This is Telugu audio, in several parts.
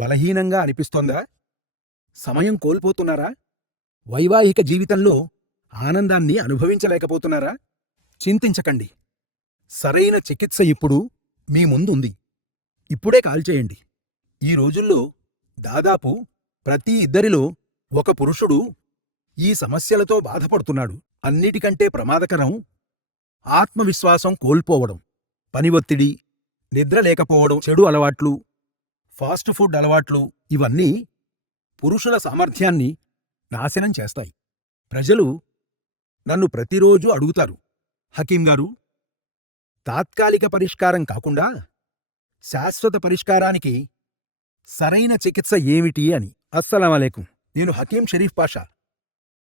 బలహీనంగా అనిపిస్తోందా? సమయం కోల్పోతున్నారా? వైవాహిక జీవితంలో ఆనందాన్ని అనుభవించలేకపోతున్నారా? చింతించకండి. సరైన చికిత్స ఇప్పుడు మీ ముందుంది. ఇప్పుడే కాల్ చేయండి. ఈ రోజుల్లో దాదాపు ప్రతి ఇద్దరిలో ఒక పురుషుడు ఈ సమస్యలతో బాధపడుతున్నాడు. అన్నిటికంటే ప్రమాదకరం ఆత్మవిశ్వాసం కోల్పోవడం, పని ఒత్తిడి, నిద్ర లేకపోవడం, చెడు అలవాట్లు, ఫాస్ట్ ఫుడ్ అలవాట్లు ఇవన్నీ పురుషుల సామర్థ్యాన్ని నాశనం చేస్తాయి. ప్రజలు నన్ను ప్రతిరోజూ అడుగుతారు, హకీం గారు, తాత్కాలిక పరిష్కారం కాకుండా శాశ్వత పరిష్కారానికి సరైన చికిత్స ఏమిటి అని. అస్సలాం అలైకుం. నేను హకీం షరీఫ్ పాషా.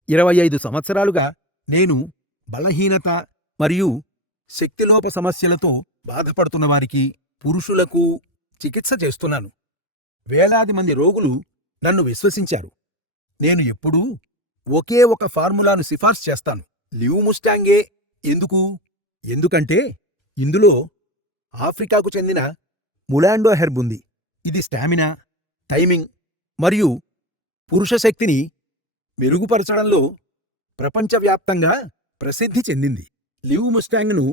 25 సంవత్సరాలుగా నేను బలహీనత మరియు శక్తిలోప సమస్యలతో బాధపడుతున్నవారికి, పురుషులకు చికిత్స చేస్తున్నాను. వేలాది మంది రోగులు నన్ను విశ్వసించారు. నేను ఎప్పుడూ ఒకే ఒక ఫార్ములాను సిఫార్సు చేస్తాను. లివ్ముస్టాంగే. ఎందుకు? ఎందుకంటే ఇందులో ఆఫ్రికాకు చెందిన ములాండో హెర్బ్ ఉంది. ఇది స్టామినా, టైమింగ్ మరియు పురుష శక్తిని మెరుగుపరచడంలో ప్రపంచవ్యాప్తంగా ప్రసిద్ధి చెందింది. లివ్ముస్టాంగ్ను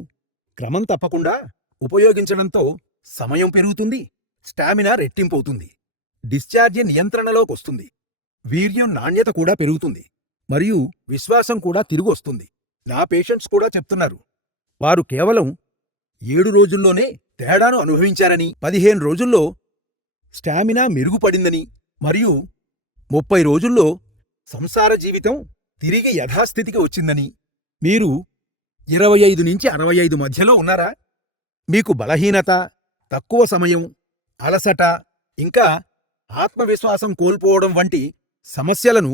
క్రమం తప్పకుండా ఉపయోగించడంతో సమయం పెరుగుతుంది, స్టామినా రెట్టింపవుతుంది, డిశ్చార్జి నియంత్రణలోకొస్తుంది, వీర్యం నాణ్యత కూడా పెరుగుతుంది మరియు విశ్వాసం కూడా తిరిగొస్తుంది. నా పేషెంట్స్ కూడా చెప్తున్నారు, వారు కేవలం 7 రోజుల్లోనే తేడాను అనుభవించారని, 15 రోజుల్లో స్టామినా మెరుగుపడిందని మరియు 30 రోజుల్లో సంసార జీవితం తిరిగి యథాస్థితికి వచ్చిందని. మీరు 25 నుంచి 65 మధ్యలో ఉన్నారా? మీకు బలహీనత, తక్కువ సమయం, అలసట, ఇంకా ఆత్మవిశ్వాసం కోల్పోవడం వంటి సమస్యలను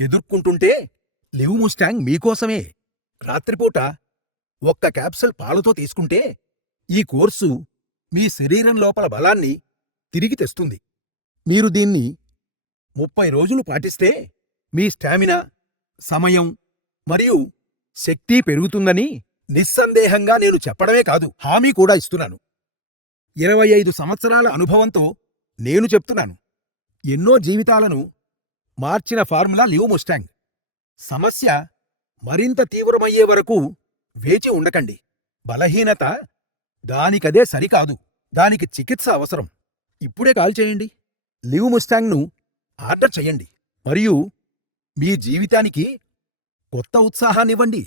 ఎదుర్కొంటుంటే లివ్ముస్టాంగ్ మీకోసమే. రాత్రిపూట ఒక్క క్యాప్సూల్ పాలతో తీసుకుంటే ఈ కోర్సు మీ శరీరం లోపల బలాన్ని తిరిగి తెస్తుంది. మీరు దీన్ని 30 రోజులు పాటిస్తే మీ స్టామినా, సమయం మరియు శక్తి పెరుగుతుందని నిస్సందేహంగా నేను చెప్పడమే కాదు, హామీ కూడా ఇస్తున్నాను. 25 సంవత్సరాల అనుభవంతో నేను చెప్తున్నాను. ఎన్నో జీవితాలను మార్చిన ఫార్ములా లివ్ముస్టాంగ్. సమస్య మరింత తీవ్రమయ్యే వరకు వేచి ఉండకండి. బలహీనత దానికదే సరికాదు, దానికి చికిత్స అవసరం. ఇప్పుడే కాల్ చేయండి. లివ్ముస్టాంగ్ను ఆర్డర్ చెయ్యండి మరియు మీ జీవితానికి కొత్త ఉత్సాహాన్నివ్వండి.